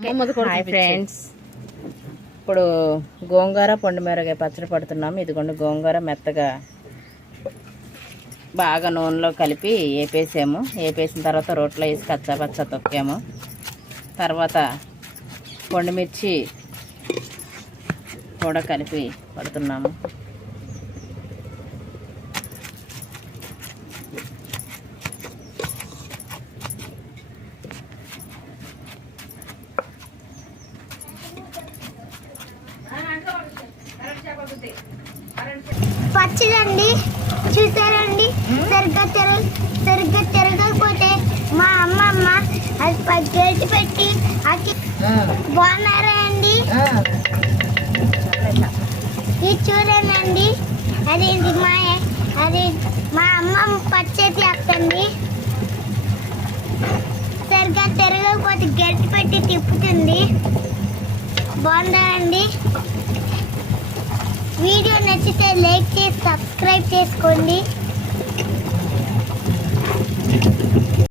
Hi friends, ఇప్పుడు గోంగూర పొండుమిరకాయ పచ్చడి పడుతున్నాము. ఇదిగోండి గోంగూర మెత్తగా బాగా నూనెలో కలిపి వేపేసాము. వేపేసిన తర్వాత రోట్లో వేసి కచ్చాపచ్చా తొక్కాము. తర్వాత పొండుమిర్చి కూడా కలిపి పడుతున్నాము. పచ్చడండి చూసారండి. సరిగ్గా తిరగకపోతే మా అమ్మమ్మ అది గెలిచి పెట్టి అది బాగున్నారా అండి. ఇది చూడండి, అది మా అమ్మమ్మ పచ్చడి చేస్తుంది. సరిగ్గా తిరగకపోతే గెలిచి పెట్టి తిప్పుతుంది. బాగుందా అండి. వీడియో నచ్చితే లైక్ చేసి సబ్స్క్రైబ్ చేసుకోండి.